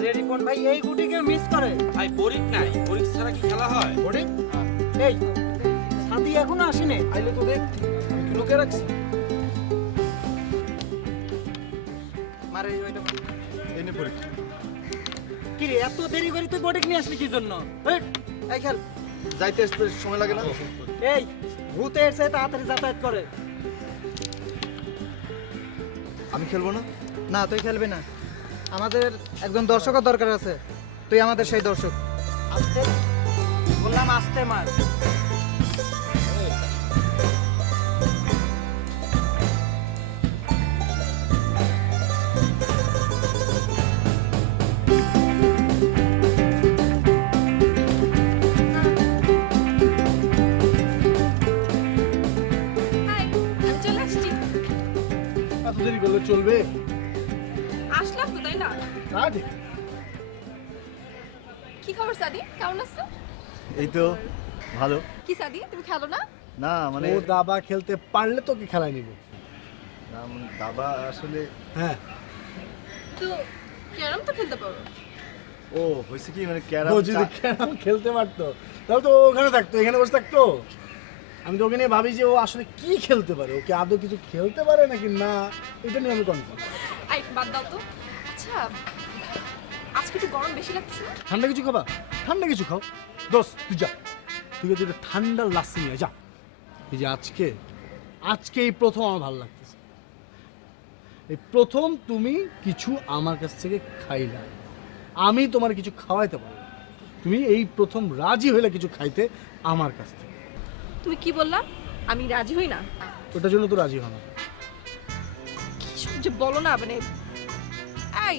আরে রিপন ভাই এই গুটিকে মিস করে। ভাই পরীক নাই, পরীক ছাড়া কি খেলা হয়? পড়ি এই সাথী এখনো আসেনি। আইলে তো দেখ আমি কি লুকিয়ে রাখছি। মারে ওইটা এনে পরীক্ষা কি রে এত দেরি করে তুই বডিক নিয়ে আসলি কি জন্য? এই খেল যাইতে আসতে সময় লাগে না? এই ভূতে এসে তাড়াতাড়ি যাতায়াত করে। আমি খেলবো না। না তুই খেলবি না, আমাদের একজন দর্শকের দরকার আছে, তুই আমাদের সেই দর্শক। আস্তে বললাম, আস্তে মার। হাই, আমি চলে আসছি। এত দেরি করলে চলবে আসলাম তো, তাই না? না? ঠিক কি খবর সাদি, কেমন আছো? এই তো ভালো। কি সাদি, তুমি খেলো না? না মানে ও দাবা খেলতে পারলে তোকে খেলায় নিব। না, মানে দাবা আসলে হ্যাঁ তো ক্যারাম তো খেলতে পারো। ও হয়েছে কি মানে ক্যারাম ও যদি ক্যারাম খেলতে পারতো তাহলে তো ও ওখানে থাকতো, এখানে বসে থাকতো। আমি তো ওকে নিয়ে ভাবি যে ও আসলে কি খেলতে পারে, ওকে আদৌ কিছু খেলতে পারে নাকি না, এটা নিয়ে আমি কনফার্ম। আই বাদ দাও তো। আচ্ছা, আজকে একটু গরম বেশি লাগছে না? ঠান্ডা কিছু খাবা? ঠান্ডা কিছু খাও। দোস্ত তুই যা, তুই যদি একটা ঠান্ডা লাসি নিয়ে যা। এই যে আজকে আজকে এই প্রথম আমার ভালো লাগতেছে, এই প্রথম তুমি কিছু আমার কাছ থেকে খাইলা, আমি তোমার কিছু খাওয়াইতে পারবো, তুমি এই প্রথম রাজি হইলে কিছু খাইতে আমার কাছ থেকে। তুমি কি বললা? আমি রাজি হই না? ওটার জন্য তো রাজি হয় না। কি সব যে বলো না, মানে এই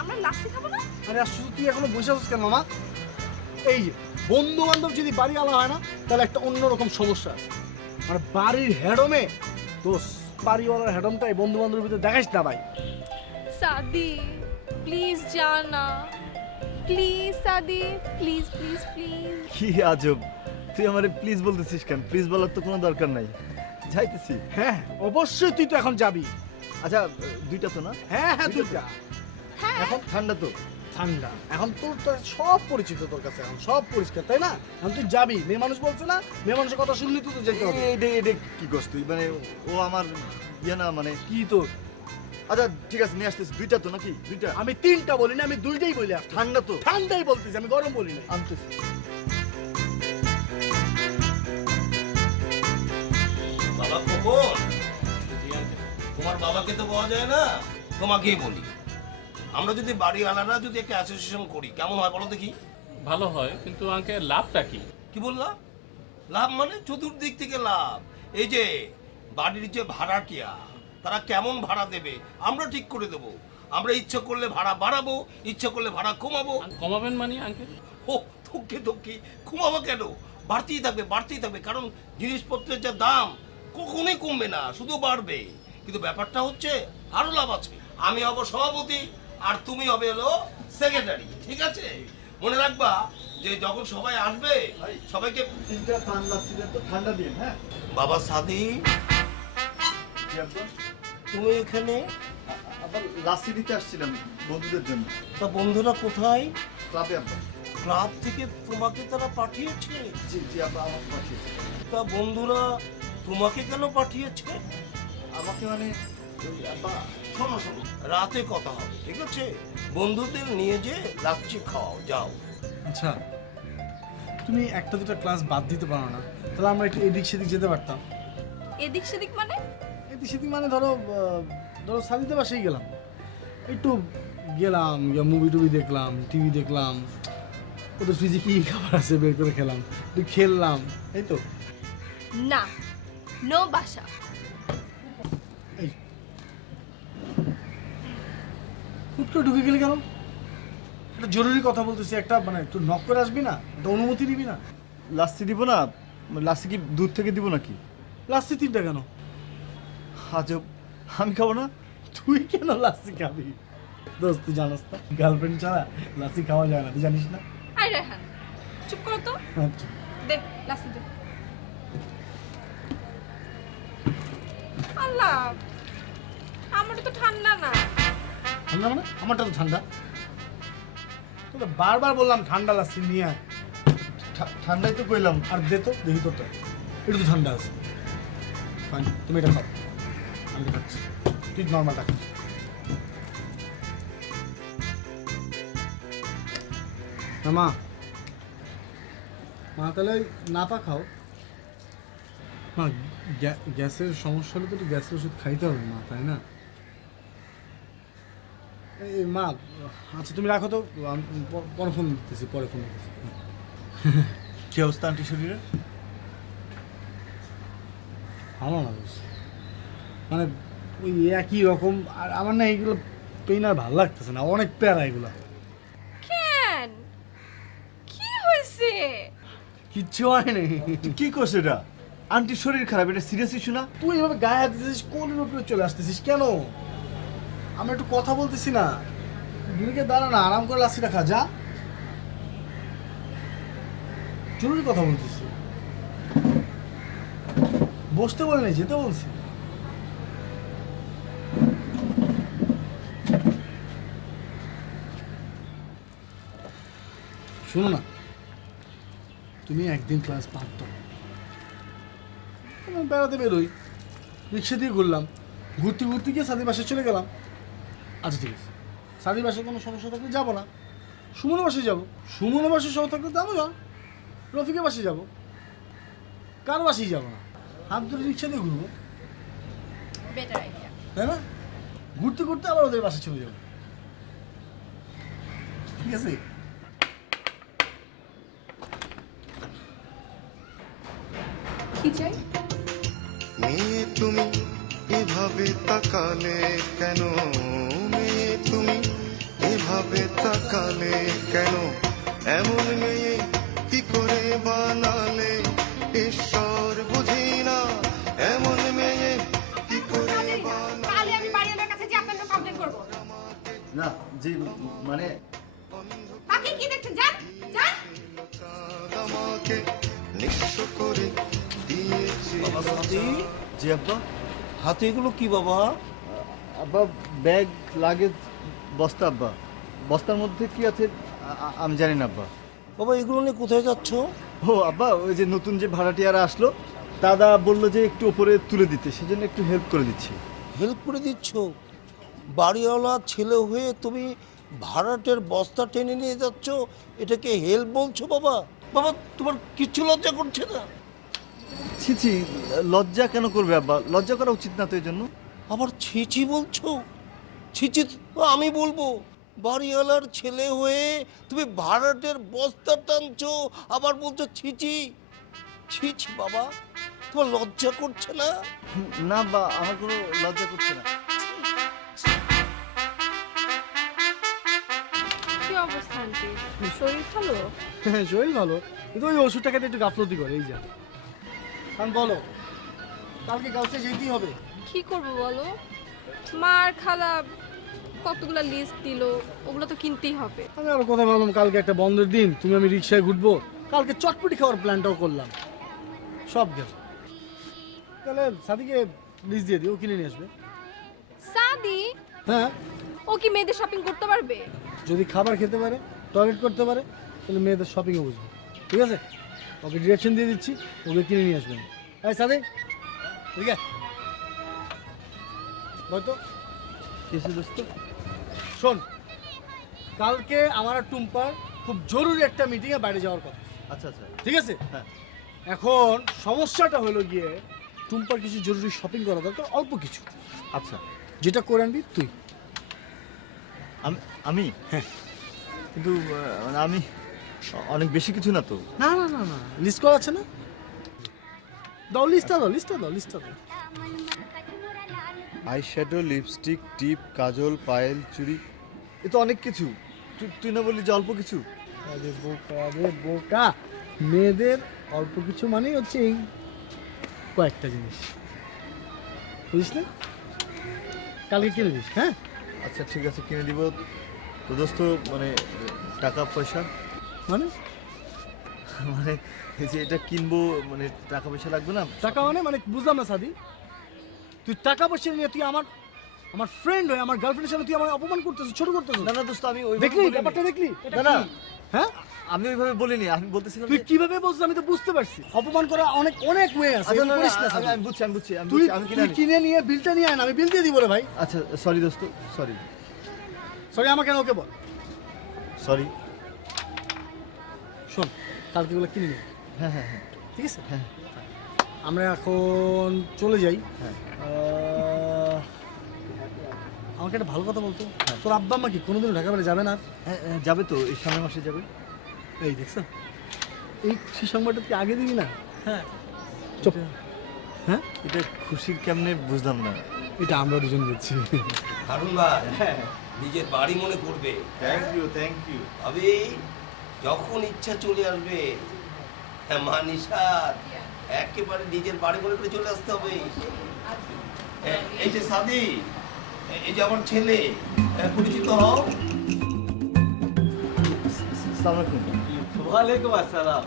আমরা লাস্টে খাবো না? আরে আসলে তুই এখনো বসে আছিস কেন মামা? এই যে বন্ধু বান্ধব যদি বাড়ি আলা হয় না তাহলে একটা অন্যরকম সমস্যা আছে। মানে বাড়ির হেডমে দোষ, বাড়িওয়ালার হেডমটা এই বন্ধু বান্ধবের ভিতরে দেখাইস না ভাই। সাদি প্লিজ জানা, প্লিজ সাদি, প্লিজ প্লিজ প্লিজ। কি আজব, তুই আমারে প্লিজ বলতেছিস কেন? প্লিজ বলার তো কোনো দরকার নাই, যাইতেছি। হ্যাঁ অবশ্যই তুই তো এখন যাবি। আচ্ছা দুইটা তো না? হ্যাঁ হ্যাঁ তুই যা। এখন ঠান্ডা তো। ঠান্ডা এখন তোর তো সব পরিচিত, তোর কাছে এখন সব পরিষ্কার, তাই না? এখন তুই যাবি, মেয়ে মানুষ বলছে না, মেয়ে মানুষের কথা শুনলি তো যেতে হবে। এটা কি করছ তুই? মানে ও আমার ইয়ে না মানে। কি তোর? আচ্ছা ঠিক আছে নিয়ে আসতেছি। দুইটা তো নাকি? দুইটা? আমি তিনটা বলি না, আমি দুইটাই বলি। আসছি ঠান্ডা তো। ঠান্ডাই বলতেছি, আমি গরম বলি না। আনতেছি। বাবা খবর, তোমার বাবাকে তো পাওয়া যায় না, তোমাকেই বলি। আমরা যদি বাড়িওয়ালারা যদি একটা অ্যাসোসিয়েশন করি কেমন হয় বলো দেখি? ভালো হয়, কিন্তু আঙ্কেল লাভটা কি? কি বললাম? লাভ মানে চতুর্দিক থেকে লাভ। এই যে বাড়ির যে ভাড়াটিয়া, তারা কেমন ভাড়া দেবে আমরা ঠিক করে দেবো। আমরা ইচ্ছে করলে ভাড়া বাড়াবো, ইচ্ছে করলে ভাড়া কমাবো। কমাবেন মানে আঙ্কেল? ও থুকে থুকি কমাবো কেন? বাড়তেই থাকবে, বাড়তেই থাকবে, কারণ জিনিসপত্রের যা দাম কখনোই কমবে না, শুধু বাড়বে। কিন্তু ব্যাপারটা হচ্ছে আরো লাভ আছে। আমি হব সভাপতি আর তুমি হবে হলো সেক্রেটারি, ঠিক আছে? মনে রাখবা যে যখন সবাই আসবে সবাইকে তিনটা ঠান্ডা ছিল তো, ঠান্ডা দিন। হ্যাঁ বাবা সাদি, জি আব্বা। তুমি এখানে? আবার লাসি দিতে আসছিলাম বন্ধুদের জন্য। তা বন্ধুরা কোথায়? ক্লাবে আব্বা। ক্লাব থেকে তোমাকে তারা পাঠিয়েছে? জি জি আব্বা, আমার পাঠিয়েছে। তা বন্ধুরা তোমাকে কেন পাঠিয়েছে? আমাকে মানে ওই আব্বা। শোনো শোনো, রাতে কথা হবে, ঠিক আছে? বন্ধুদের নিয়ে যে লাচ্ছি খাওয়াও, যাও। আচ্ছা তুমি একটা দুটো ক্লাস বাদ দিতে পারো না? তাহলে আমরা একটু এদিক সেদিক যেতে পারতাম। এদিক সেদিক মানে? এদিক সেদিক মানে ধরো ধরো সাদিতে বাসেই গেলাম, একটু গেলাম, মুভি টুভি দেখলাম, টিভি দেখলাম, ওদের ফ্রিজে কী খাবার আছে বের করে খেলাম, একটু খেললাম, এই তো। না, নো বাসা। এই হুট করে ঢুকে গেলে কেন? একটা জরুরি কথা বলতেছি, একটা মানে একটু নক করে আসবি না? একটা অনুমতি দিবি না? লাসি দিব না? লাসি কি দুধ থেকে দিব নাকি? লাস্সি তিনটা কেন? আজব, আমি খাবো না? তুই কেন লাস্সি খাবি? দোস্ত তুই জানাস না, গার্লফ্রেন্ড ছাড়া লাস্সি খাওয়া যায় না, তুই জানিস না? আই রেহান, চুপ করো তো। আচ্ছা দে লাস্টে দে। আল্লাহ, আমারটা তো ঠান্ডা না। ঠান্ডা মানে? আমারটা তো ঠান্ডা। তোকে বারবার বললাম ঠান্ডা লাস্সি নিয়ে আয়। ঠান্ডাই তো কইলাম। আর দে তো দেখি তোরটা, একটু তো ঠান্ডা আছে। ফাইন, তুমি এটা খাও, আমি এটা খাচ্ছি, তুই নর্মালটা খা। মা মা তাহলে না পা খাও। মা গ্যাসের সমস্যা হলে তো একটু গ্যাসের ওষুধ খাইতে হবে মা, তাই না? এই মা, আচ্ছা তুমি রাখো তো, আমি পরে ফোন দিতেছি, পরে ফোন দিতেছি। কি অবস্থা আন্টি শরীরের? ভালো না বেশ, মানে ওই একই রকম। আর আমার না এইগুলো পেইন আর ভালো লাগতেছে না, অনেক প্যারা এগুলো। কেন, কি হয়েছে? কিচ্ছু হয়নি। তুই কি করছিস এটা? আন্টির শরীর খারাপ, এটা সিরিয়াস ইস্যু না? তুই এভাবে গায়ে হাত দিতেছিস, কোলের উপরে চলে আসতেছিস কেন? আমি একটু কথা বলতেছি না, দিদিকে দাঁড়া না, আরাম করে লাসিটা খা, যা। জরুরি কথা বলতেছি, বসতে বলে নাই, যেতে বলছি। শোনো না, তুমি একদিন ক্লাস পারত, বেড়াতে বেরোই, রিক্সা দিয়ে ঘুরলাম, ঘুরতে ঘুরতে গিয়ে সাদির বাসায় চলে গেলাম। আচ্ছা ঠিক আছে, সাদির বাসায় কোনো সমস্যা থাকলে যাবো না, সুমনের বাসায় যাবো, সুমনের বাসায় সব থাকলে যাবো না, রফিকের বাসায় যাবো, কার বাসায় যাবো না, হাত ধরে রিক্সা দিয়ে ঘুরবো, বেটার আইডিয়া। তাই না? ঘুরতে ঘুরতে আবার ওদের বাসায় চলে যাবো, ঠিক আছে? কি চাই? মেয়ে তুমি এভাবে তাকালে কেন, মেয়ে তুমি এভাবে তাকালে কেন, এমন মেয়ে কি করে বানালে, ঈশ্বর বুঝি না, এমন মেয়ে কি করে বানালে। কালই আমি বাড়িওয়ালার কাছে যে আপনার কমপ্লেইন করব। না জি, মানে বাকি কি দেখছেন, যান যান। আমাকে নিঃস্ব করে দিয়েছে। জি আব্বা। হাতে এগুলো কি বাবা? আব্বা ব্যাগ, লাগেজ, বস্তা আব্বা। বস্তার মধ্যে কি আছে আমি জানি না আব্বা। বাবা এগুলো নিয়ে কোথায় যাচ্ছ? ও আব্বা, ওই যে নতুন যে ভাড়াটিয়ারা আসলো, দাদা বললো যে একটু উপরে তুলে দিতে, সেজন্য একটু হেল্প করে দিচ্ছি। হেল্প করে দিচ্ছ? বাড়িওয়ালা ছেলে হয়ে তুমি ভাড়াটের বস্তা টেনে নিয়ে যাচ্ছ, এটাকে হেল্প বলছো বাবা? বাবা তোমার কিচ্ছু লজ্জা করছে না? ছি ছি, লজ্জা কেন করবে আব্বা? লজ্জা করা উচিত না তো এই জন্য। আবার ছিছি বলছো? ছিছি তো আমি বলবো। বাড়িওয়ালার ছেলে হয়ে তুমি ভাড়াটের বস্তা টানছো, আবার বলছো ছিছি। ছিছি বাবা, তোমার লজ্জা করছে না? না বা, আমার কোনো লজ্জা করছে না। কি অবস্থা আন্টি, শরীর ভালো? হ্যাঁ শরীর ভালো, কিন্তু ওই ওষুধটা খেতে একটু গাফলতি করে, এই যা। কারণ বলো, কালকে গার্লসে যেতেই হবে। কি করব বলো, মার খালা কতগুলা লিস্ট দিল, ওগুলো তো কিনতেই হবে। আমি আরো কথা ভাবলাম, কালকে একটা বন্ধের দিন, তুমি আমি রিক্সায় ঘুরবো, কালকে চটপটি খাওয়ার প্ল্যানটাও করলাম, সব গেল। তাহলে সাদিকে লিস্ট দিয়ে দিও, কিনে নিয়ে আসবে। সাদি, হ্যাঁ, ও কি মেয়েদের শপিং করতে পারবে? যদি খাবার খেতে পারে, টয়লেট করতে পারে, তাহলে মেয়েদের শপিংয়ে বুঝবে, ঠিক আছে? ওকে ডিরেকশন দিয়ে দিচ্ছি, ওকে কিনে নিয়ে আসবেন। এই সাদি, ঠিক আছে হয়তো। কিসে দোস্ত? শোন, কালকে আমার আর টুম্পার খুব জরুরি একটা মিটিংয়ে বাইরে যাওয়ার কথা, আচ্ছা আচ্ছা, ঠিক আছে? হ্যাঁ। এখন সমস্যাটা হলো গিয়ে, টুম্পার কিছু জরুরি শপিং করা দরকার, অল্প কিছু, আচ্ছা। যেটা করে আনবি তুই। আমি? হ্যাঁ। কিন্তু মানে আমি অনেক বেশি কিছু না তো। না না না না, লিস্ট করা আছে না? দাও লিস্টটা, দাও লিস্টটা, দাও লিস্টটা দাও। আই শ্যাডো, লিপস্টিক, টিপ, কাজল, পায়েল, চুড়ি, এ তো অনেক কিছু। তুই না বললি যে অল্প কিছু? আরে বোকা, আরে বোকা, মেয়েদের অল্প কিছু মানেই হচ্ছে এই কয়েকটা জিনিস, বুঝিস না? কালকে কিনে দিস, হ্যাঁ? আচ্ছা ঠিক আছে, কিনে দিব। তো দোস্ত মানে টাকা পয়সা, মানে মানে এই যে এটা কিনবো, মানে টাকা পয়সা লাগবে না? টাকা মানে বুঝলাম না সাদি, তুই টাকা পয়সা নিয়ে তুই আমার আমার ফ্রেন্ড হয়ে আমার গার্লফ্রেন্ডের সামনে তুই আমার অপমান করতেছিস, ছোট করতেছিস। না না দোস্ত, আমি ওই দেখলি ব্যাপারটা দেখলি? না না, হ্যাঁ, আমি ওইভাবে বলিনি, আমি বলতেছিলাম তুই যে- কিভাবে বলছিস আমি তো বুঝতে পারছি। অপমান করা অনেক অনেক ওয়ে আছে, আচ্ছা, এগুলো না, না, করিস না, আমি- সাদিক। আমি বুঝছি, আমি বুঝছি, আমি তুই বুঝছি, আমি কিনে তুই আনি। কিনে নিয়ে বিলটা নিয়ে আয় না, আমি বিল দিয়ে দিব রে ভাই। আচ্ছা সরি দোস্ত, সরি সরি আমাকে কেন, ওকে বল। সরি। শোন, কালকে এগুলো কিনে নিই, হ্যাঁ হ্যাঁ হ্যাঁ ঠিক আছে? হ্যাঁ। আমরা এখন চলে যাই। হ্যাঁ। আমাকে একটা ভালো কথা বলতো, তোর আব্বা আম্মা কি কোনোদিনও ঢাকা বেড়ে যাবে না? হ্যাঁ, হ্যাঁ, যাবে তো, এই সামনের মাসে যাবে। এই দেখছ, এই খুশি সংবাদটা তুই আগে দিবি না? হ্যাঁ চুপ। হ্যাঁ, এটা খুশির কেমনে বুঝলাম না। এটা আমরা দুজন বুঝছি। হারুন ভাই নিজের বাড়ি মনে করবে। Thank you, thank you. তবে যখন ইচ্ছা চলে আসবে, হ্যাঁ মা নিশাত, একেবারে নিজের বাড়ি মনে করে চলে আসতে হবে। এই যে সাদি, এই যে আমার ছেলে, পরিচিত হও। আসসালামু আলাইকুম। ওয়ালাইকুম আসসালাম।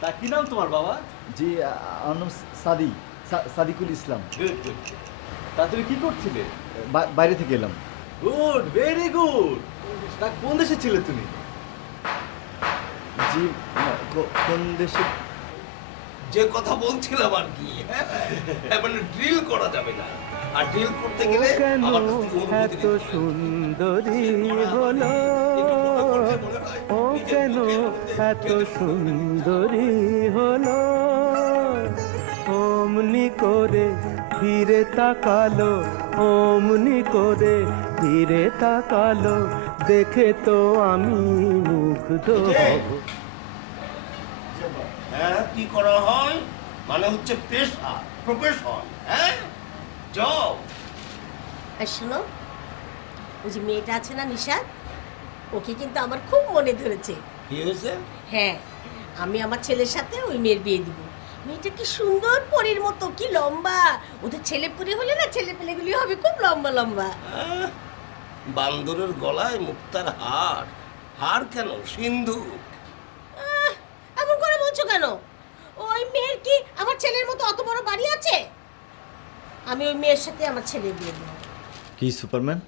তা কি নাম তোমার বাবা? জি, আমার নাম সাদিকুল ইসলাম। Good good. তা তুমি কি করছিলে? বাইরে থেকে এলাম। Good, very good. তা কোন দেশে ছিলে তুমি? জি, কোন দেশে? যে কথা বলছিলাম আর কি, মানে ড্রিল করা যাবে না, আর ড্রিল করতে গেলে আমার কাছ থেকে অনুমতি নিতে হবে। সুন্দরী হলো, ও কেন এত সুন্দরী হলো, অমনি করে ফিরে তাকালো, অমনি করে ফিরে তাকালো, দেখে তো আমি মুগ্ধ হব। হ্যাঁ কি করা হয় মানে হচ্ছে পেশা, প্রফেশন, হ্যাঁ জব। আর শোনো, ওই যে মেয়েটা আছে না নিশাদ, ওকে কিন্তু আমার খুব মনে ধরেছে। কি হয়েছে? হ্যাঁ, আমি আমার ছেলের সাথে ওই মেয়ের বিয়ে দিব। মেয়েটা কি সুন্দর পরীর মতো, কি লম্বা। ওদের ছেলে পুরি হলে না, ছেলে পেলেগুলি হবে খুব লম্বা লম্বা। বান্দরের গলায় মুক্তার হার, হার কেন, সিন্ধুক। এমন করে বলছো কেন? ওই মেয়ের কি আমার ছেলের মতো অত বড় বাড়ি আছে? আমি ওই মেয়ের সাথে আমার ছেলের বিয়ে দেব। কি সুপারম্যান,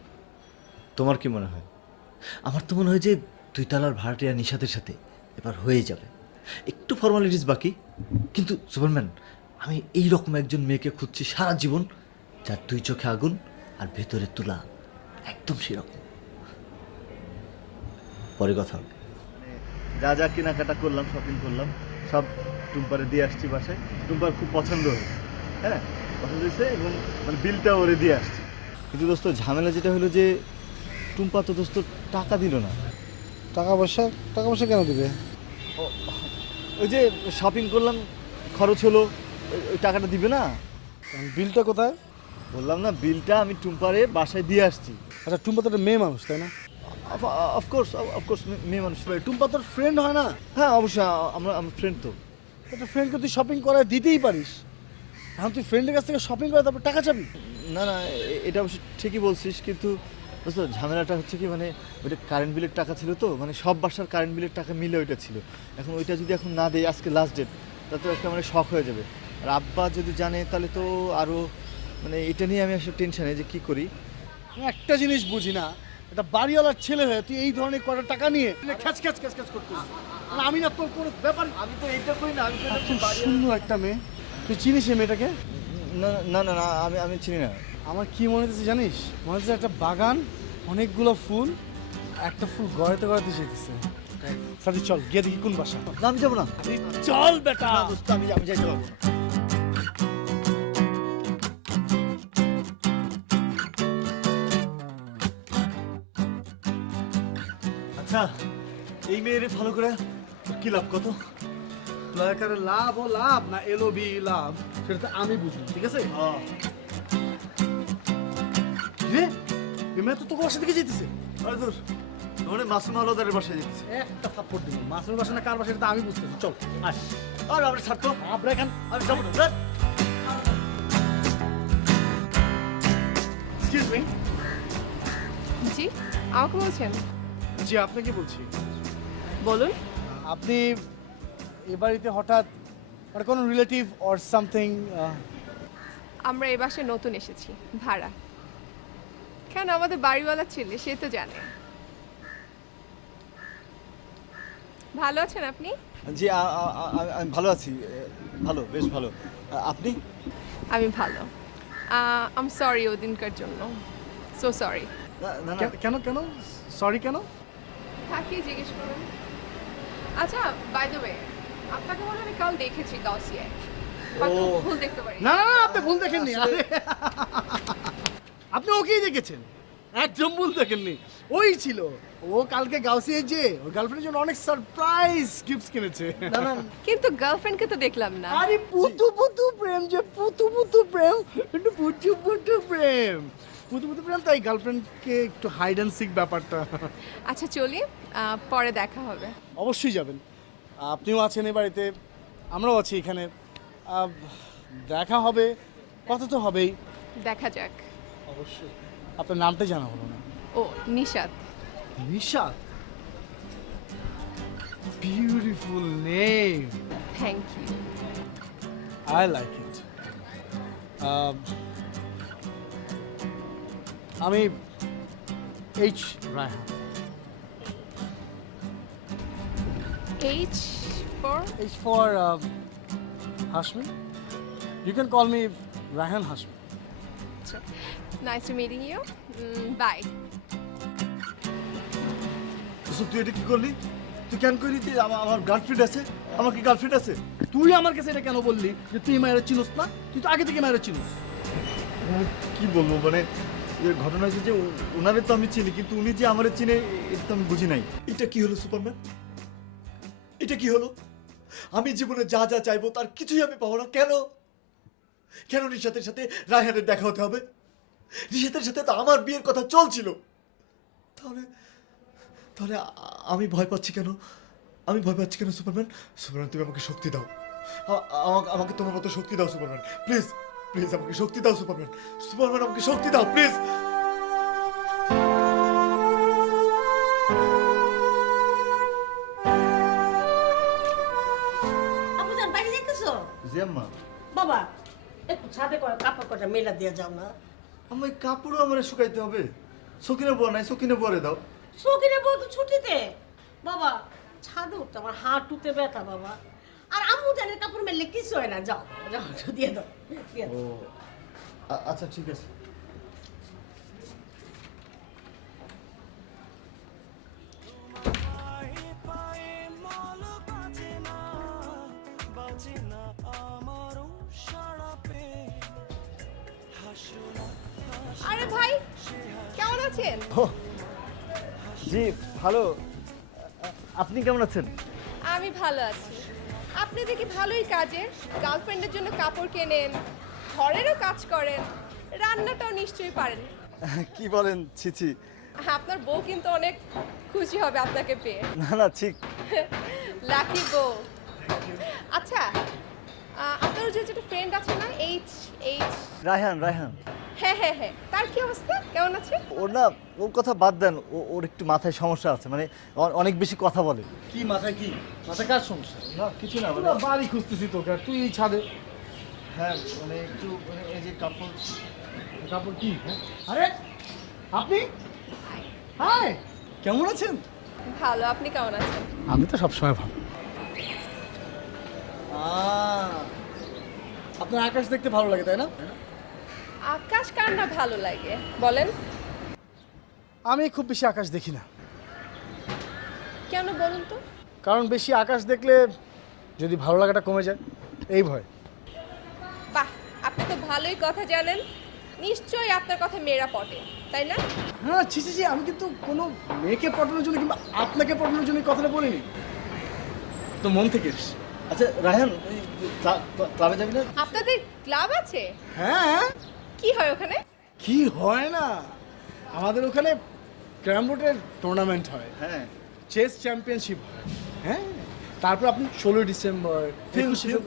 তোমার কি মনে হয়? আমার তো মনে হয় যে 2 তলার ভাড়াটিয়া নিশাতের সাথে এবার হয়ে যাবে। একটু ফর্মালিটিস বাকি, কিন্তু সুপারম্যান আমি এই রকম একজন মেয়েকে খুঁজছি সারা জীবন, যার 2 চোখে আগুন আর ভেতরে তুলা, একদম সেরকম। পরে কথা হবে। যা যা কেনাকাটা করলাম, শপিং করলাম, সব টুম্পারে দিয়ে আসছি বাসায়। টুম্পার খুব পছন্দ হয়েছে, হ্যাঁ পছন্দ হয়েছে, এবং মানে বিলটা ওরে দিয়ে আসছি। কিন্তু দোস্ত ঝামেলা যেটা হলো যে টুম্পা তো দোস্ত টাকা দিল না। টাকা পয়সা কেন দিবে? ওই যে শপিং করলাম, খরচ হলো, ওই টাকাটা দিবে না। বিলটা কোথায়? বললাম না, বিলটা আমি টুম্পারে বাসায় দিয়ে আসছি। আচ্ছা, টুম্পা তো একটা মেয়ে মানুষ, তাই না? অফকোর্স মেয়ে মানুষ। টুম্পা তোর ফ্রেন্ড হয় না? হ্যাঁ অবশ্যই, আমার ফ্রেন্ড তো। একটা ফ্রেন্ডকে তুই শপিং করায় দিতেই পারিস। এখন তুই ফ্রেন্ডের কাছ থেকে শপিং করে তারপর টাকা চাবি? না না, এটা অবশ্য ঠিকই বলছিস, কিন্তু বুঝতো ঝামেলাটা হচ্ছে কি, মানে ওইটা কারেন্ট বিলের টাকা ছিল তো, মানে সব বাসার কারেন্ট বিলের টাকা মিলে ওইটা ছিল। এখন ওইটা যদি এখন না দেয়, আজকে লাস্ট ডেট, তা তো একটা মানে শখ হয়ে যাবে। আর আব্বা যদি জানে তাহলে তো আরও, মানে এটা নিয়ে আমি আসলে টেনশনে যে কী করি। একটা জিনিস বুঝি না, এটা বাড়িওয়ালার ছেলে হয়ে তুই এই ধরনের কটা টাকা নিয়ে খ্যাচ করতেছিস। আমি না তোর কোনো ব্যাপার, আমি তো এইটা করি না, আমি তো খুব সুন্দর একটা মেয়ে। তুই চিনিস এই মেয়েটাকে? না না না না, আমি চিনি না। আমার কি মনে হচ্ছে জানিস? মনে হচ্ছে একটা বাগান, অনেকগুলো ফুল, একটা ফুল গড়াতে যেতেছে। সাথে চল গিয়ে দেখি কোন বাসা। না আমি যাবো না। চল বেটা। না দোস্ত, আমি যাইতে পারবো না। আচ্ছা, এই মেয়েরে ভালো করে কি লাভ, কত দয়াকারে লাভ ও লাভ না এলওবি লাভ, সেটা তো আমি বুঝি, ঠিক আছে? রে এই মেয়ে তো তোকে বাসা থেকে যেতেছে। আরে দূর, মানে মাসুম আলাদারের বাসায় যেতেছে। একটা থাপ্পড় দিব, মাসুমের বাসা না কার বাসা সেটা আমি বুঝতেছি। চল আস। আর আমরা ছাড়তো, আমরা এখান আমি যাবো না। Excuse me. জি, আমাকে বলছেন? জি, আপনাকে বলছি। বলুন। আপনি এ বাড়িতে হঠাৎ মানে কোনো রিলেটিভ অর সামথিং? আমরা এই বাসায় নতুন এসেছি, ভাড়া। কেন আমাদের বাড়িওয়ালা ছেলে সে তো জানে। ভালো আছেন আপনি? জি আমি ভালো আছি, ভালো, বেশ ভালো। আপনি? আমি ভালো। আম সরি ওদিনকার জন্য, সো সরি। না না কেন কেন সরি কেন? তাকেই জিজ্ঞেস করুন। আচ্ছা, বাই দ্য ওয়ে, আপনাকে মনে হয় আমি কাল দেখেছি গাউসিয়ায়। হয়তো ও। ভুল দেখতে পারি। না না না, আপনি ভুল দেখেননি। আরে আপনি ওকেই দেখেছেন, একদম ভুল দেখেননি। ওই ছিল, ও কালকে গাউসিয়ে যে ওর গার্লফ্রেন্ডের জন্য অনেক সারপ্রাইজ গিফট কিনেছে। না না কিন্তু গার্লফ্রেন্ডকে তো দেখলাম না। আরে পুতু পুতু প্রেম, যে পুতু পুতু প্রেম, একটু পুচু পুচু প্রেম, পুতু পুতু প্রেম, তাই গার্লফ্রেন্ডকে একটু হাইড অ্যান্ড সিক ব্যাপারটা। আচ্ছা চলি, পরে দেখা হবে। অবশ্যই যাবেন, আপনিও আছেন এই বাড়িতে, আমরাও আছি এখানে, দেখা হবে, কথা তো হবেই। দেখা যাক। অবশ্যই। আপনার নামটা জানা হলো না। ও, Nishat. Nishat, beautiful name, thank you. I like it. আমি H Raihan. H for? H for Hashmi. You can call me Rahan Hashmi. Nice to meeting you. Bye. তুই এটা কি করলি? তুই কেন করলি? তুই আমার গার্লফ্রেন্ড আছে, আমার কি গার্লফ্রেন্ড আছে? তুই আমার কাছে এটা কেন বললি যে তুই মায়ের চিনোস না? তুই তো আগে থেকে মায়ের চিনোস। কি বলবো, মানে ঘটনা হয়েছে যে ওনারে তো আমি চিনি, কিন্তু উনি যে আমারে চিনে এটা তো আমি বুঝি নাই। এটা কি হলো সুপারম্যান? এটা কি হলো? আমি জীবনে যা যা চাইবো তার কিছুই আমি পাবো না। কেন? কেন নিশাতের সাথে রায়হানের দেখা হতে হবে? নিশাতের সাথে তো আমার বিয়ের কথা চলছিল। তাহলে তাহলে আমি ভয় পাচ্ছি কেন? আমি ভয় পাচ্ছি কেন সুপারম্যান? সুপারম্যান, তুমি আমাকে শক্তি দাও, আমাকে তোমার মতো শক্তি দাও সুপারম্যান, প্লিজ প্লিজ আমাকে শক্তি দাও সুপারম্যান, সুপারম্যান আমাকে শক্তি দাও প্লিজ। আপুজান বাইরে যেতেছো? জি আম্মা। বাবা একটু ছাদে করে কাপড় কটা মেলা দিয়ে যাও না। আম্মা এই কাপড়ও আমার শুকাইতে হবে? সকিনে বুয়া নাই, সকিনে বুয়ারে দাও। সকিনে বউ তো ছুটিতে। বাবা ছাদে উঠতে আমার হাঁটুতে ব্যথা বাবা। আর আম্মু জানের কাপড় মেললে কিছু হয় না, যাও যাও একটু দিয়ে দাও, দিয়ে ও দাও। আচ্ছা ঠিক আছে। আরে ভাই, কেমন আছেন? জি ভালো, আপনি কেমন আছেন? আমি ভালো আছি। আপনি দেখি ভালোই কাজের, গার্লফ্রেন্ডের জন্য কাপড় কেনেন, ঘরেরও কাজ করেন, রান্নাটাও নিশ্চয়ই পারেন। কি বলেন? ছিছি, আপনার বউ কিন্তু অনেক খুশি হবে আপনাকে পেয়ে। না না ঠিক। লাকি বউ। আচ্ছা, আপনার যে একটা ফ্রেন্ড আছে না, এইচ এইচ? রায়হান, রায়হান। হ্যাঁ হ্যাঁ হ্যাঁ, তার কি অবস্থা, কেমন আছে? ওর না, ওর কথা বাদ দেন, ওর একটু মাথায় সমস্যা আছে, মানে অনেক বেশি কথা বলে। কি মাথায় কি? মাথায় কার সমস্যা? না কিছু না, পুরো বাড়ি খুঁজতেছি তোকে, আর তুই এই ছাদে। হ্যাঁ মানে একটু মানে এই যে কাপড়। কাপড় কি? আরে আপনি, হাই, কেমন আছেন? ভালো, আপনি কেমন আছেন? আমি তো সবসময় ভালো। আপনার আকাশ দেখতে ভালো লাগে তাই না? আকাশ কার না ভালো লাগে বলেন? আমি খুব বেশি আকাশ দেখি না। কেন বলুন তো? কারণ বেশি আকাশ দেখলে যদি ভালো লাগাটা কমে যায়, এই ভয়। বাহ, আপনি তো ভালোই কথা জানেন, নিশ্চয়ই আপনার কথা মেয়েরা পটে, তাই না? হ্যাঁ, ছি ছি ছি, আমি কিন্তু কোনো মেয়েকে পটানোর জন্য কিংবা আপনাকে পটানোর জন্য এই কথাটা বলিনি, তো মন থেকে এসেছে। আচ্ছা রায়হান, ক্লাবে যাবি না? আপনাদের ক্লাব আছে? হ্যাঁ, কি হয় ওখানে? কি হয় না, আমাদের ওখানে ক্যারাম বোর্ডের টুর্নামেন্ট হয়, হ্যাঁ, চেস চ্যাম্পিয়নশিপ হয়, হ্যাঁ, তারপর আপনি 16 ডিসেম্বর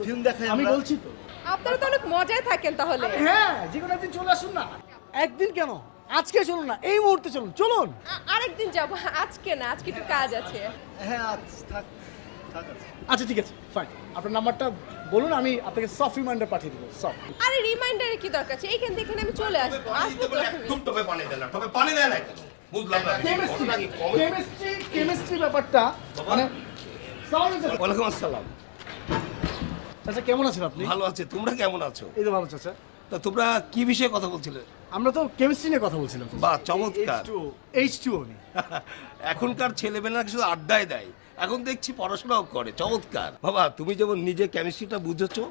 ফিল্ম দেখাই আমি আমরা। বলছি তো। আপনারা তো অনেক মজায় থাকেন তাহলে। হ্যাঁ, যে কোনো একদিন চলে আসুন না। একদিন কেন, আজকে চলুন না, এই মুহূর্তে চলুন, চলুন। আরেকদিন যাব, আজকে না, আজকে একটু কাজ আছে। হ্যাঁ থাক থাক আছে। আচ্ছা ঠিক আছে, ফাইন, আপনার নাম্বারটা বলুন, আমি আপনাকে সফট রিমাইন্ডার পাঠিয়ে দেবো। সফট। আরে রিমাইন্ডারে কি দরকার আছে? এইখান থেকে এখানে আমি চলে আসবো। আসবো তো আমি। একদম টবে পানি দেয় না, টবে পানি দেয় না কেন? বুঝলাম না। কেমিস্ট্রি ব্যাপারটা মানে ওয়ালাইকুম আসসালাম। চাচা কেমন আছেন আপনি? ভালো আছে, তোমরা কেমন আছো? এই তো ভালো চাচা। তা তোমরা কি বিষয়ে কথা বলছিলে? আমরা তো কেমিস্ট্রি নিয়ে কথা বলছিলাম। বাহ, চমৎকার। H2O নেই। এখনকার ছেলেমেয়েরা শুধু আড্ডায় দেয়, এখন দেখছি পড়াশোনাও করে। চমৎকার বাবা, তুমি যেমন নিজে কেমিস্ট্রিটা বুঝেছো,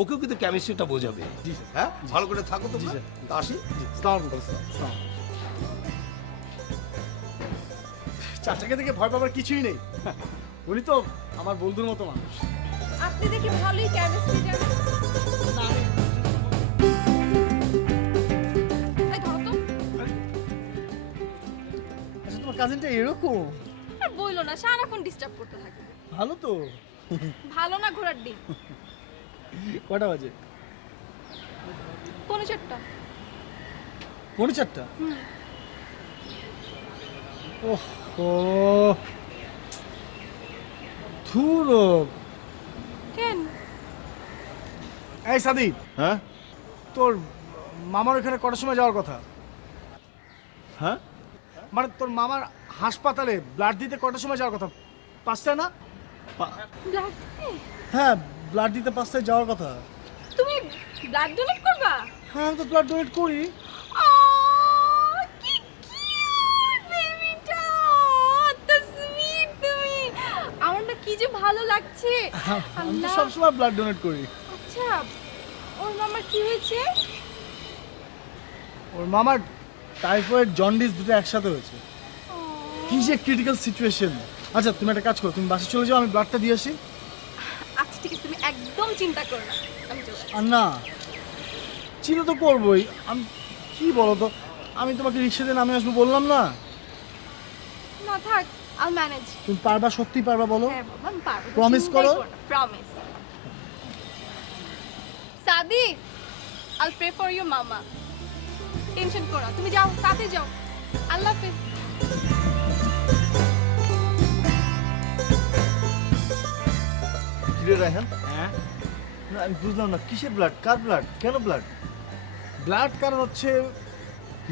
ওকেও কিন্তু কেমিস্ট্রিটা বোঝাবে। জি স্যার। হ্যাঁ, ভালো করে থাকো তো। স্যার। আসি। আসসালামু আলাইকুম স্যার। আসসালামু আলাইকুম। চাচাকে দেখে ভয় পাবার কিছুই নেই, উনি তো আমার বন্ধুর মতো মানুষ। আপনি দেখি ভালোই কেমিস্ট্রি জানেন। এই ধরো তো। আচ্ছা, তোমার কাজিনটা এরকম? আর বইলো না, সারাক্ষণ ডিস্টার্ব করতে থাকে। ভালো তো। ভালো না ঘোড়ার ডিম। কটা বাজে? 4:45। 4:45? ওহো, ধুরো। কেন? এই সাদি, হ্যাঁ তোর মামার ওখানে কটার সময় যাওয়ার কথা? হ্যাঁ মানে তোর মামার হাসপাতালে ব্লাড দিতে কটার সময় যাওয়ার কথা? 5টায় না? ব্লাড? হ্যাঁ, ব্লাড দিতে 5টায় যাওয়ার কথা। তুমি ব্লাড ডোনেট করবা? হ্যাঁ, আমি তো ব্লাড ডোনেট করি। কি কিউট বেবিটা! এত সুইট তুমি। আমার না কি যে ভালো লাগছে। আমি তো আল্লাহ। সবসময় ব্লাড ডোনেট করি। আচ্ছা, ওর মামার কি হয়েছে? ওর মামার টাইফয়েড জন্ডিস দুটো একসাথে হয়েছে। কি যে ক্রিটিক্যাল সিচুয়েশন। আচ্ছা, তুমি একটা কাজ করো, তুমি বাসে চলে যাও, আমি ব্লাডটা দিয়ে আসি। আচ্ছা ঠিক আছে, তুমি একদম চিন্তা করো না, আমি চলে আসছি। আর না, চিন্তা তো করবোই। আমি কি বলো তো, আমি তোমাকে রিক্সা দিয়ে নামে আসবো বললাম না? না থাক, আল ম্যানেজ। তুমি পারবা, সত্যি পারবা বলো? হ্যাঁ বাবা, আমি পারবো। Promise করো? প্রমিস। সাদি, আল প্রে ফর ইউর মামা। টেনশন করো না, তুমি যাও, সাথে যাও। আল্লাহ হাফেজ। কিরে রায়হান, হ্যাঁ, না আমি বুঝলাম না, কিসের ব্লাড, কার ব্লাড, কেন ব্লাড? ব্লাড কারণ হচ্ছে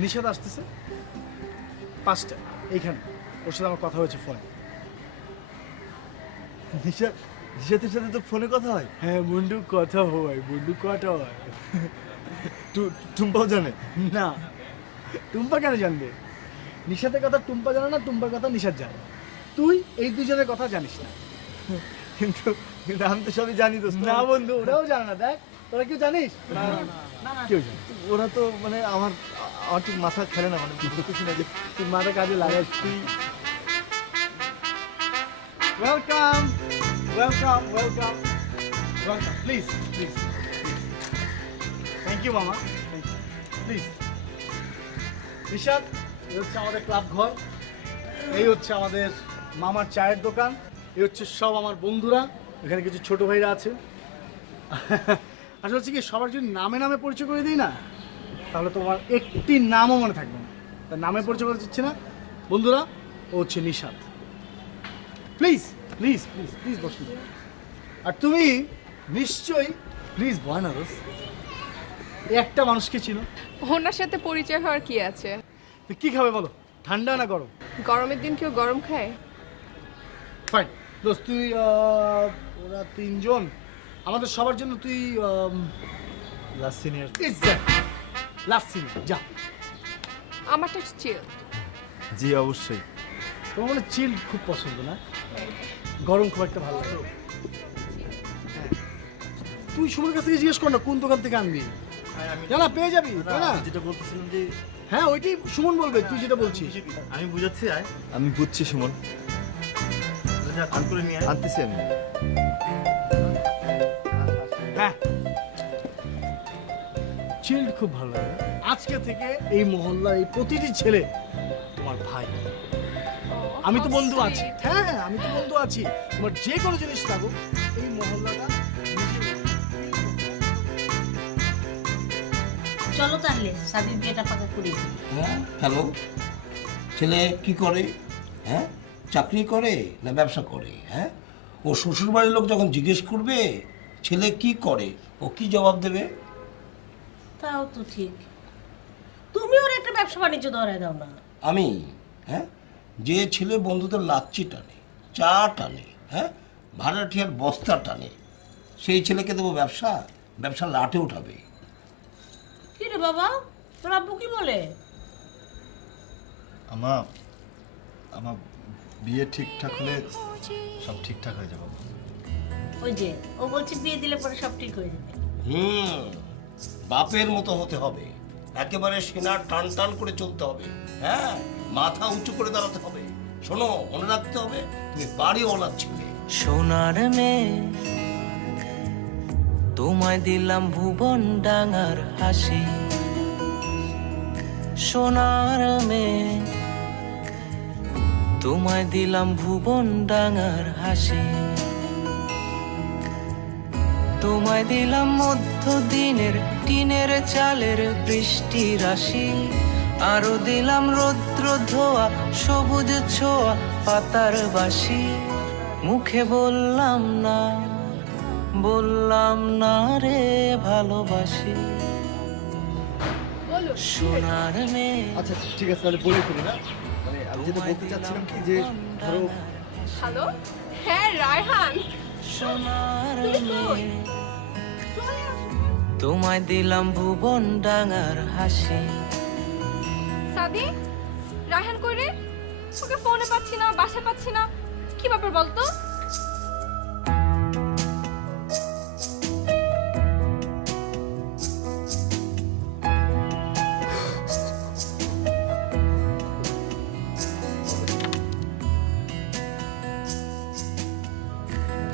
নিষাদ আসতেছে 5টা এইখানে, ওর সাথে আমার কথা হয়েছে ফোনে। নিশাতের সাথে তো ফোনে কথা হয়? হ্যাঁ বন্ধু, কথা হয় বন্ধু, কথা হয়। টুম্পাও জানে? না, টুম্পা কেন জানবে? নিশাতের কথা টুম্পা জানে না, টুম্পার কথা নিশাত জানে। তুই এই দুজনের কথা জানিস না। কিন্তু কিন্তু আমি তো সবই জানি তো। না বন্ধু, ওরাও জানে না। দেখ, তোরা কেউ জানিস? কেউ জানে। ওরা তো মানে আমার আমার ঠিক মাথা খেলে না, মানে বুঝতেছি না যে তুই মাথা কাজে লাগাস তুই। Welcome welcome welcome welcome, please please. Thank you মামা, থ্যাংক ইউ। প্লিজ নিশাদ, এই হচ্ছে আমাদের ক্লাব ঘর, এই হচ্ছে আমাদের মামার চায়ের দোকান, এই হচ্ছে সব আমার বন্ধুরা, এখানে কিছু ছোট ভাইরা আছে। আসলে হচ্ছে কি, সবার যদি নামে নামে পরিচয় করে দিই না, তাহলে তোমার একটি নামও মনে থাকবে না। তার নামে পরিচয় করে দিচ্ছে না। বন্ধুরা, ও হচ্ছে Nishad. Please please please please বসুন। আর তুমি নিশ্চয়ই, প্লিজ বয়নারস, একটা মানুষকে চিনো। ওনার সাথে পরিচয় হওয়ার কি আছে? তো কি খাবে বলো, ঠান্ডা না গরম? গরমের দিন কেউ গরম খায়? ফাইন দোস্ত, তুই ওরা 3জন, আমাদের সবার জন্য তুই লাস্ট সিনিয়র। লাস্ট সিন যা। আমারটা চিল। জি অবশ্যই। তোমার মানে চিল খুব পছন্দ না, গরম খুব একটা ভালো লাগে। হ্যাঁ, তুই সুমনের কাছ থেকে জিজ্ঞেস কর না কোন দোকান থেকে আনবি, জানা পেয়ে যাবি, তাই না? যেটা বলতেছিলাম যে হ্যাঁ, ওইটাই সুমন বলবে, তুই যেটা বলছিস। আমি বুঝাচ্ছি, আয় আমি বুঝছি সুমন, আনতেছি আমি। হ্যাঁ, চিল খুব ভালো লাগে। আজকে থেকে এই মহল্লার এই প্রতিটি ছেলে তোমার ভাই। আমি তো বন্ধু আছি। হ্যাঁ হ্যাঁ, আমি তো বন্ধু আছি। তোমার যে কোনো জিনিস থাকুক, এই মহল্লাটা চলো তাহলে সাদির বিয়েটা পাকা করে দিই। হ্যাঁ, হ্যালো, ছেলে কি করে? হ্যাঁ, চাকরি করে না ব্যবসা করে? হ্যাঁ, ও শ্বশুর বাড়ির লোক যখন জিজ্ঞেস করবে ছেলে কি করে ও কি জবাব দেবে? তাও তো ঠিক, তুমি ওর একটা ব্যবসা বাণিজ্য ধরায় দাও না। আমি? হ্যাঁ, যে ছেলে বন্ধুদের লাচ্ছি টানে, চা টানে, হ্যাঁ, ভাড়াটিয়ার বস্তা টানে, সেই ছেলেকে দেবো ব্যবসা? ব্যবসা লাটে উঠাবে। কি রে বাবা, তোর আব্বু কি বলে? আমার বিয়ে ঠিকঠাক হলে সব ঠিকঠাক হয়ে যাবে। ওই যে ও বলছে বিয়ে দিলে পরে সব ঠিক হয়ে যাবে। বাপের মতো হতে হবে, একেবারে সেনার টান টান করে চলতে হবে, হ্যাঁ, মাথা উঁচু করে দাঁড়াতে হবে। শোনো, মনে রাখতে হবে তুমি বাড়িওয়ালার ছেলে। সোনার মেয়ে তোমায় দিলাম ভুবন ডাঙার হাসি, সোনার মেয়ে তোমায় দিলাম ভুবন ডাঙার হাসি, তোমায় দিলাম মধ্য দিনের টিনের চালের বৃষ্টি রাশি, আরো দিলাম রৌদ্র ধোয়া সবুজ ছোঁয়া পাতার বাসি। মুখে বললাম না রে ভালোবাসি, বলো সোনার মেয়ে। আচ্ছা ঠিক আছে, তাহলে বলে ফেলি না, মানে আমি যেটা বলতে চাচ্ছিলাম কি যে ধরো হ্যালো, হ্যাঁ রায়হান, সোনার তুমি কই? মেয়ে চলে আসো। তোমায় দিলাম ভুবন ডাঙার হাসি। সাদি, রায়হান কই রে? ওকে ফোনে পাচ্ছি না, বাসায় পাচ্ছি না, কি ব্যাপার বলতো?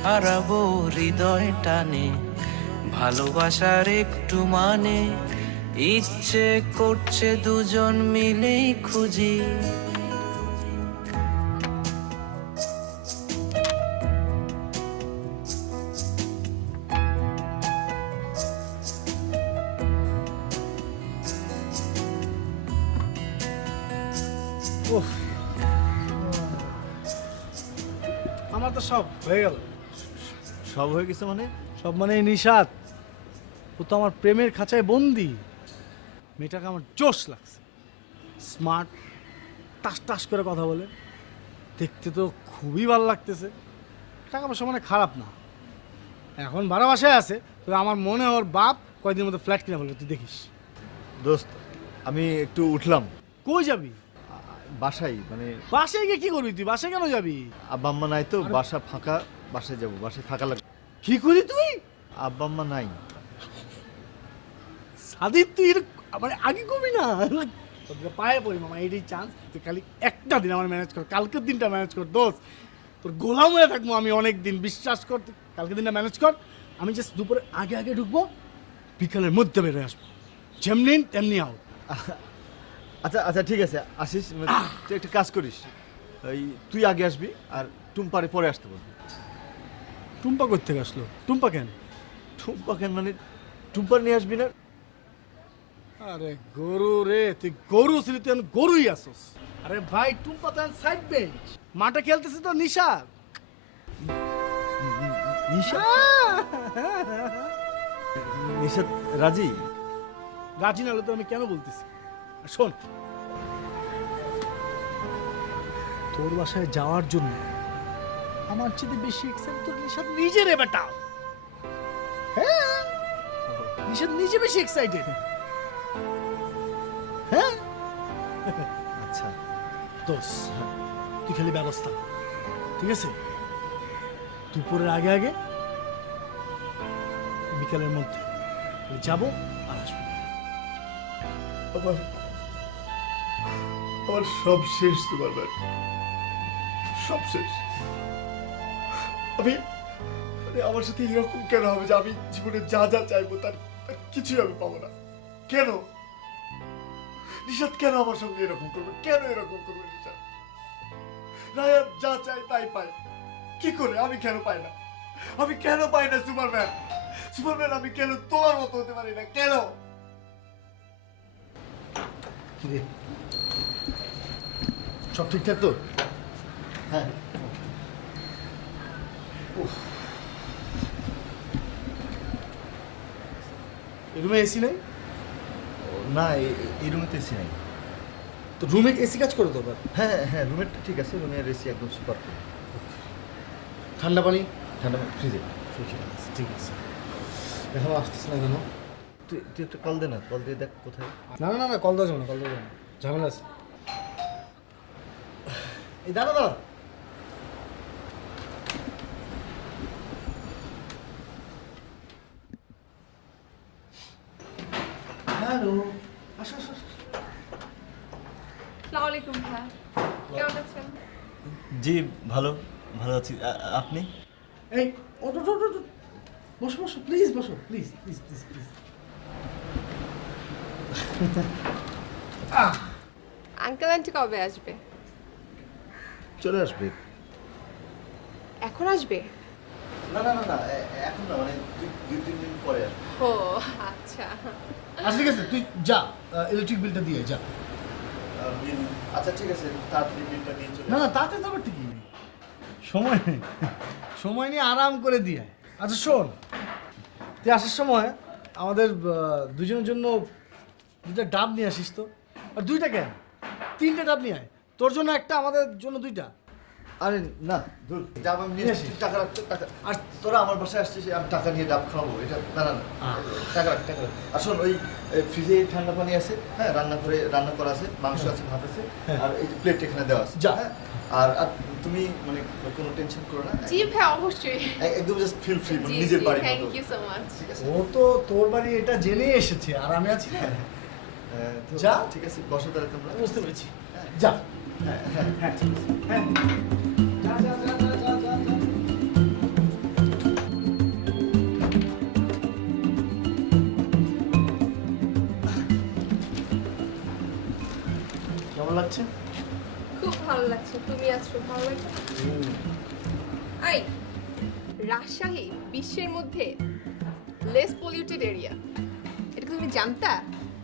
হারাবো হৃদয় টানে ভালোবাসার একটু মানে, ইচ্ছে করছে দুজন মিলেই খুঁজি। উফ, আমার তো সব হয়ে গেল। সব হয়ে গেছে মানে? সব মানে এই নিশাত, ও তো আমার প্রেমের খাঁচায় বন্দি। মেয়েটাকে আমার জোশ লাগছে, স্মার্ট, টাস টাস করে কথা বলে, দেখতে তো খুবই ভালো লাগতেছে। টাকা পয়সা মানে খারাপ না, এখন ভাড়া বাসায় আছে, তবে আমার মনে হয় ওর বাপ কয়েকদিনের মধ্যে ফ্ল্যাট কিনে বলবে, তুই দেখিস। দোস্ত, আমি একটু উঠলাম। কই যাবি? বাসায়, মানে বাসায় গিয়ে কি করবি তুই? বাসায় কেন যাবি? আব্বা আম্মা নাই তো, বাসা ফাঁকা, বাসায় যাবো, বাসায় থাকা লাগবে। কি করি তুই? আব্বা আম্মা নাই। সাদিক, তুই মানে আগে কবি না, তোদের পায়ে পড়ি মামা, এইটাই চান্স। তুই খালি একটা দিন আমার ম্যানেজ কর, কালকের দিনটা ম্যানেজ কর দোস্ত। তোর গোলাম হয়ে থাকবো আমি অনেক দিন, বিশ্বাস কর। তুই কালকের দিনটা ম্যানেজ কর, আমি জাস্ট দুপুরে আগে আগে ঢুকবো, বিকালের মধ্যে বেরোয় আসবো, যেমনি ইন তেমনি আউট। আচ্ছা আচ্ছা ঠিক আছে, আসিস। তুই একটা কাজ করিস, ওই তুই আগে আসবি আর টুম্পারে পরে আসতে বলবি। টুম্পা কোথেকে আসলো? টুম্পা কেন? টুম্পা কেন মানে টুম্পার নিয়ে আসবি না? আরে গরু রে, তুই গরু ছিলি, তুই এখন গরুই আসোস। আরে ভাই, টুম্পা তো সাইড বেঞ্চ, মাঠে খেলতেছে তো নিশা। নিশা? নিশা রাজি? রাজি না হলে তো আমি কেন বলতেছি। আর শোন, তোর বাসায় যাওয়ার জন্য আমার চেয়ে বেশি এক্সাইটেড তোর নিশাদ নিজে রে বেটা। হ্যাঁ, নিশাদ নিজে বেশি এক্সাইটেড। হ্যাঁ আচ্ছা দোস, তুই খালি ব্যবস্থা কর, ঠিক আছে? দুপুরের আগে আগে, বিকালের মধ্যে যাবো আর আসবো। আমার সব শেষ, তোমার ভাই, সব শেষ। আমি আমার সাথে এরকম কেন হবে যে আমি জীবনে যা যা চাইবো তার কিছুই আমি পাবো না? কেন নিশাত, কেন আমার সঙ্গে এরকম করবে? কেন এরকম করবে নিশাত? রায়ান যা চাই তাই পায়, কি করে? আমি কেন পাই না? আমি কেন পাই না? সুপারম্যান, সুপারম্যান, আমি কেন তোমার মতো হতে পারি না? কেন? সব ঠিকঠাক তো? হ্যাঁ। রুমে এসি নেই? না, এই রুমে তো এসি নাই। তো রুমে এসি কাজ করে তো আবার? হ্যাঁ হ্যাঁ, রুমেরটা ঠিক আছে, রুমের এসি একদম সুপার। ঠান্ডা পানি? ঠান্ডা ফ্রিজে। ঠিক আছে। এখন আসতেছে না কেন? তুই একটা কল দে না, কল দিয়ে দেখ কোথায়। না না না না, কল দেওয়া যাবে না, কল দেওয়া যাবে না, ঝামেলা আছে। এই দাঁড়া দাঁড়া। হ্যালো, আসো আসো। আসসালামু আলাইকুম ভাইয়া, কেমন আছেন? জি ভালো, ভালো আছি। আপনি? এই ওটো ওটো ওটো, বসো বসো, প্লিজ বসো, please please please please. Uncle aunty কবে আসবে? চলে আসবে। এখন আসবে? না না না না, এখন না, মানে 2-3 দিন পরে আসবে। ও আচ্ছা। আচ্ছা ঠিক আছে, তুই যা, ইলেকট্রিক বিলটা দিয়ে যা। বিল? আচ্ছা ঠিক আছে, তাড়াতাড়ি বিলটা দিয়ে চলে না না, তাতে তো আবার ঠিকই নেই, সময় নেই, সময় নিয়ে আরাম করে দিয়ে। আচ্ছা শোন, তুই আসার সময় আমাদের দুজনের জন্য 2টা ডাব নিয়ে আসিস তো। আর 2টা কেন, 3টে ডাব নিয়ে আয়, তোর জন্য একটা, আমাদের জন্য 2টা। আরে না, দূর ডাব আমি নিয়ে আসি, টাকা রাখ তো, টাকা। আর তোরা আমার বাসায় আসছিস, আমি টাকা নিয়ে ডাব খাওয়াবো? এটা না না না, টাকা রাখ, টাকা রাখ। আর শোন, ওই ফ্রিজে ঠান্ডা পানি আছে, হ্যাঁ, রান্না করা আছে, মাংস আছে, ভাত আছে, আর এই যে প্লেট এখানে দেওয়া আছে। যা। হ্যাঁ, আর আর তুমি মানে কোনো টেনশন করো না, জি ভাই, অবশ্যই। একদম জাস্ট ফিল ফ্রি, জি নিজের জি, বাড়ি থ্যাংক মতো। You so much. ঠিক আছে। ও তো তোর বাড়ি এটা জেনে এসেছে, আর আমি আছি না। তো যা। ঠিক আছে, বসো তাহলে তোমরা। বুঝতে পেরেছি, যা। হ্যাঁ হ্যাঁ হ্যাঁ ঠিক আছে, হ্যাঁ। যা যা যা যা যা যা যা। কেমন লাগছে? খুব ভালো লাগছে, তুমি আছো, ভালো লাগছে। আই, রাজশাহী বিশ্বের মধ্যে লেস পলিউটেড এরিয়া, এটা কি তুমি জানতা?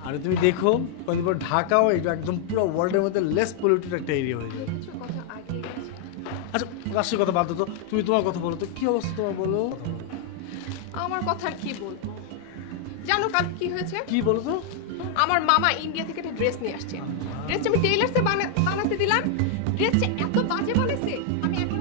আরে তুমি দেখো, কদিন পর ঢাকাও এটা একদম পুরো ওয়ার্ল্ডের মধ্যে লেস পলিউটেড একটা এরিয়া হয়ে যাবে। দেখেছো কত আগে গেছে। আচ্ছা রাষ্ট্রের কথা বাদ দাও তো, তুমি তোমার কথা বলো তো, কি অবস্থা তোমার বলো। আমার কথা আর কি বলবো, জানো কাল কি হয়েছে? কি বলো তো? আমার মামা ইন্ডিয়া থেকে একটা ড্রেস নিয়ে আসছে। ড্রেসটা আমি টেইলার্সে বানাতে দিলাম, ড্রেসটা এত বাজে বানাইছে আমি এখন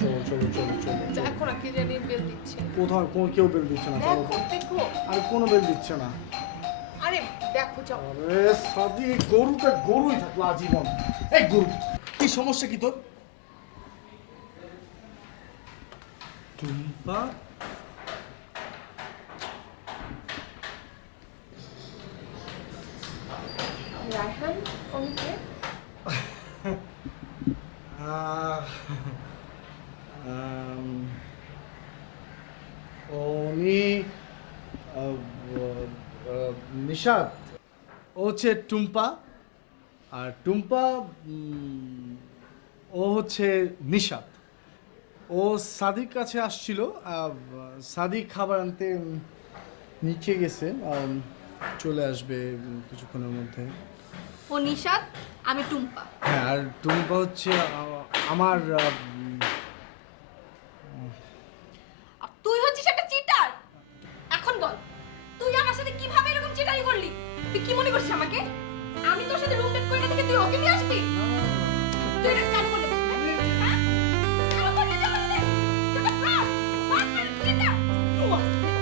চলো চলো চলো চলো। দেখো না কি জানি বেল দিচ্ছে। কোথাও কোনো কেউ বেল দিচ্ছে না, চলো। দেখো দেখো, আরে কোনো বেল দিচ্ছে না। আরে দেখো যাও। আরে সাদি, গরুটা গরুই থাকলো আজীবন। এই গরু, কি সমস্যা কি তোর? টুম্পা, রায়হান কোনকে? উনি নিশাদ, ও হচ্ছে টুম্পা, আর টুম্পা ও হচ্ছে নিশাদ। ও সাদিক কাছে আসছিল, সাদিক খাবার আনতে নিচে গেছে, চলে আসবে কিছুক্ষণের মধ্যে। ও নিশাদ, আমি টুম্পা। হ্যাঁ, আর টুম্পা হচ্ছে আমার আর তুই হচ্ছিস একটা চিটার। এখন বল, তুই আমার সাথে কিভাবে এরকম চিটারি করলি? তুই কি মনে করছিস আমাকে? আমি তোর সাথে রুমমেট করে না থেকে তুই ওকে নিয়ে আসবি? তুই এটা কেন করলি? হ্যাঁ? কেন করলি এটা আমার সাথে? তুই একটা fraud, বাটপার, চিটার।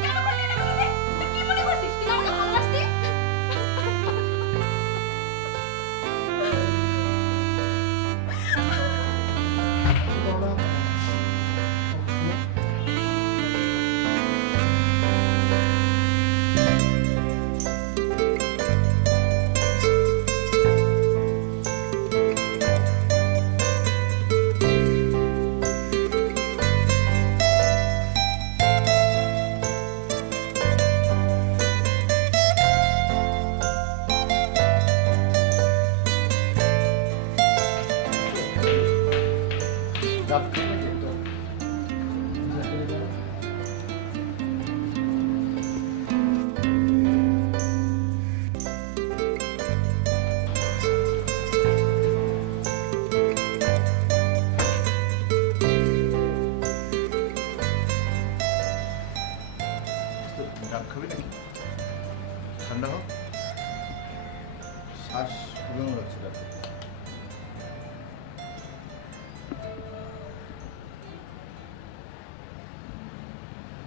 কেন করলি এটা আমার সাথে? তুই কি মনে করছিস তুই আমাকে ভালোবাসতি? ডাব খাবে নাকি একটা? ডাব খাবি নাকি? ঠান্ডা হোক, শ্বাস ফুলানো যাচ্ছে ডাব।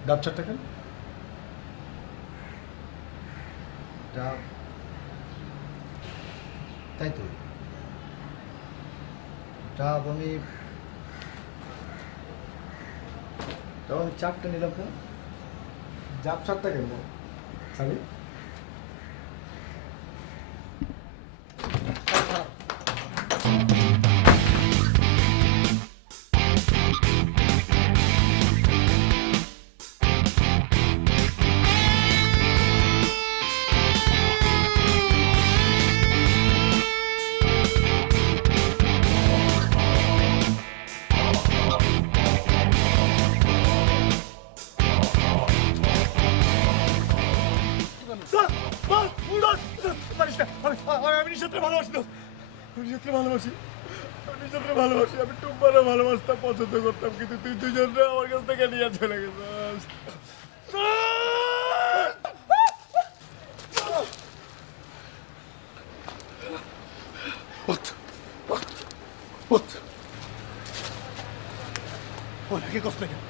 ডাব চারটা কেন? ডাব, তাই তো ডাব আমি চারটা নিলাম কেন? ডাব চারটা কেন খালি? আমি নিশাতে ভালোবাসি, আমি নিশাতে ভালোবাসি, আমি নিশাতে ভালোবাসি, আমি টুম্বারও ভালোবাসতাম, পছন্দ করতাম, কিন্তু তুই দুজনরা আমার কাছ থেকে নিয়ে চলে গেছিস। আগে কষ্ট কেন?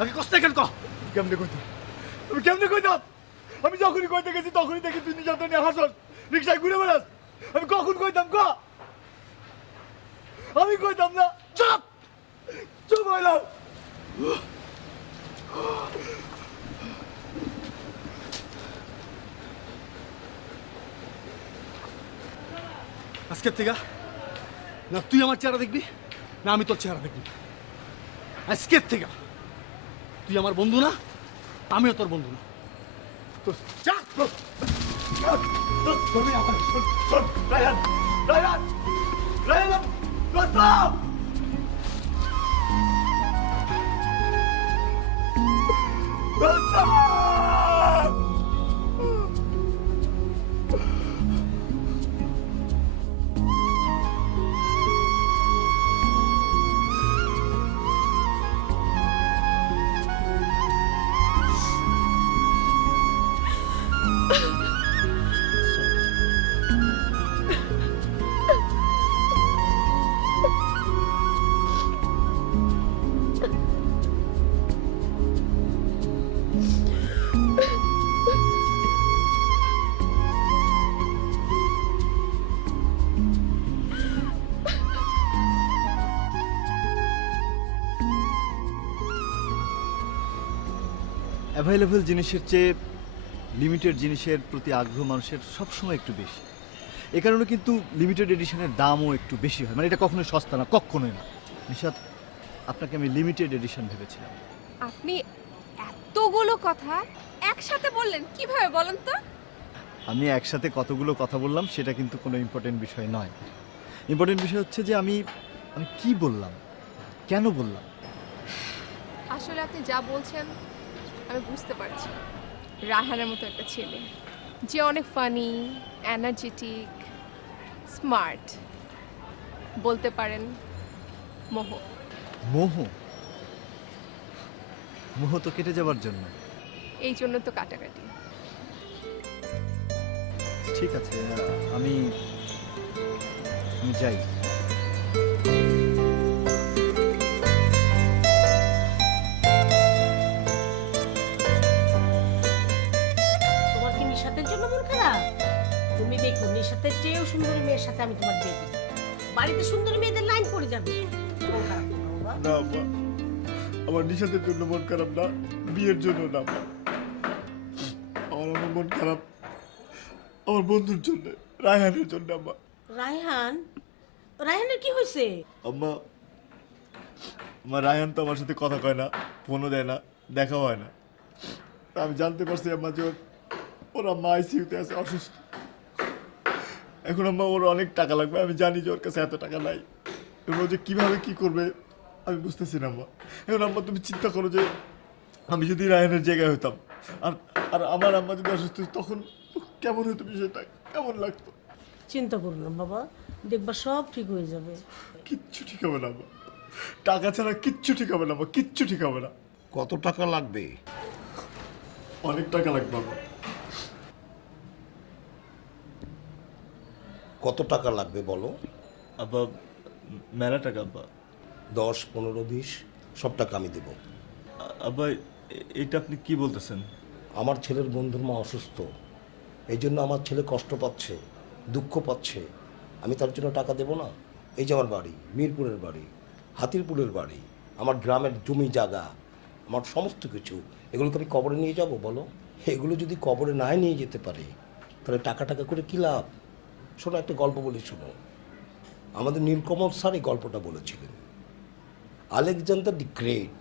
আগে কষ্ট কেন ক? কেমনে কইতাম? আমি কেমনে কইতাম? আমি যখনই কইতে গেছি তখনই দেখি তুই নিজাতে নিয়ে হাসস, রিক্সায় ঘুরে বেড়াস। আমি কখন কইতাম ক? আমি কইতাম না। চুপ চুপ হইলাম। আজকের থেকে না তুই আমার চেহারা দেখবি না আমি তোর চেহারা দেখবি। আজকের থেকে তুই আমার বন্ধু না, আমিও তোর বন্ধু না। অ্যাভেলেবল জিনিসের চেয়ে লিমিটেড জিনিসের প্রতি আগ্রহ মানুষের সবসময় একটু বেশি। এ কারণে কিন্তু লিমিটেড এডিশনের দামও একটু বেশি হয়, মানে এটা কখনোই সস্তা না, কখনোই না। নিশাত, আপনাকে আমি লিমিটেড এডিশন ভেবেছিলাম। আপনি এতগুলো কথা একসাথে বললেন কিভাবে বলেন তো? আমি একসাথে কতগুলো কথা বললাম সেটা কিন্তু কোনো ইম্পর্টেন্ট বিষয় নয়। ইম্পর্টেন্ট বিষয় হচ্ছে যে আমি কি বললাম, কেন বললাম। আসলে আপনি যা বলছেন আমি বুঝতে পারছি। রায়হানের মতো একটা ছেলে যে অনেক ফানি, এনার্জেটিক, স্মার্ট, বলতে পারেন মোহ। মোহ? মোহ তো কেটে যাবার জন্য। এই জন্য তো কাটাকাটি। ঠিক আছে, আমি যাই। তোমার কি নিশাতের জন্য মন খারাপ? তুমি দেখো নিশাতের চেয়েও সুন্দরী মেয়ের সাথে আমি তোমার বিয়ে দিই। বাড়িতে সুন্দরী মেয়েদের লাইন পড়ে যাবে। মন খারাপ করো বাবা। না আব্বা, আমার নিশাতের জন্য মন খারাপ না, বিয়ের জন্য না আব্বা। আমার মন খারাপ আমার বন্ধুর জন্য, রায়হানের জন্য আব্বা। রায়হান? রায়হানের কি হয়েছে? আম্মা, আমার রায়হান তো আমার সাথে কথা কয় না, ফোনও দেয় না, দেখাও হয় না। তা আমি জানতে পারছি আম্মা যে ওর আম্মা আইসিইউতে আছে, অসুস্থ। এখন আম্মা ওর অনেক টাকা লাগবে, আমি জানি যে ওর কাছে এত টাকা নাই। এবং ও যে কীভাবে কী করবে আমি বুঝতেছি না আম্মা। এখন আম্মা তুমি চিন্তা করো যে আমি যদি রায়ানের জায়গায় হইতাম, আর আর আমার আম্মা যদি অসুস্থ হতো, তখন কেমন হতো বিষয়টা, কেমন লাগতো? চিন্তা করো না বাবা, দেখবা সব ঠিক হয়ে যাবে। কিচ্ছু ঠিক হবে না আম্মা, টাকা ছাড়া কিচ্ছু ঠিক হবে না আম্মা, কিচ্ছু ঠিক হবে না। কত টাকা লাগবে? অনেক টাকা লাগবে আম্মা। কত টাকা লাগবে বলো? আব্বা মেলা টাকা আব্বা। 10, 15, 20 সব টাকা আমি দেবো। আব্বা এটা আপনি কি বলতেছেন? আমার ছেলের বন্ধুর মা অসুস্থ, এই জন্য আমার ছেলে কষ্ট পাচ্ছে, দুঃখ পাচ্ছে, আমি তার জন্য টাকা দেবো না? এই যে আমার বাড়ি, মিরপুরের বাড়ি, হাতিরপুরের বাড়ি, আমার গ্রামের জমি জায়গা, আমার সমস্ত কিছু, এগুলোকে আমি কবরে নিয়ে যাব বলো? এগুলো যদি কবরে নাই নিয়ে যেতে পারি, তাহলে টাকা টাকা করে কী লাভ? শোনো, একটা গল্প বলি শোনো। আমাদের নীলকমল স্যার এই গল্পটা বলেছিলেন। আলেকজান্ডার দি গ্রেট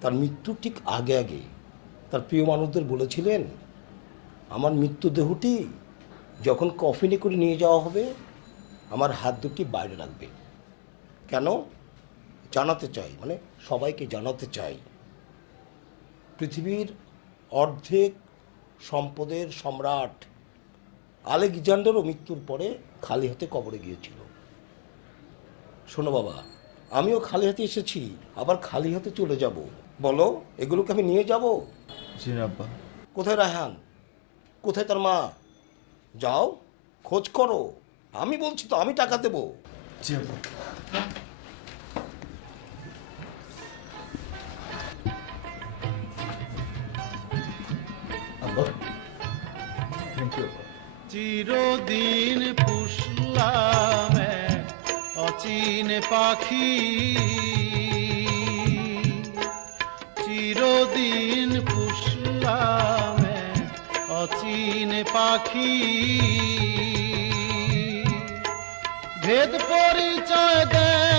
তার মৃত্যুর ঠিক আগে আগে তার প্রিয় মানুষদের বলেছিলেন, আমার মৃত্যুদেহটি যখন কফিনে করে নিয়ে যাওয়া হবে, আমার হাত দুটি বাইরে রাখবে। কেন? জানাতে চাই, মানে সবাইকে জানাতে চাই, পৃথিবীর অর্ধেক সম্পদের সম্রাট আলেকজান্ডারও মৃত্যুর পরে খালি হাতে কবরে গিয়েছিল। শোনো বাবা, আমিও খালি হাতে এসেছি, আবার খালি হাতে চলে যাব বলো? এগুলোকে আমি নিয়ে যাব? জি না আব্বা। কোথায় রায়হান? কোথায় তার মা? যাও খোঁজ করো, আমি বলছি তো, আমি টাকা দেবো। জি আব্বা। আব্বা থ্যাংক ইউ আব্বা। চিরদিন পুষলাম এক অচিন পাখি, চিরদিন পুষলাম এক অচিন পাখি, ভেদ পরিচয় দেয়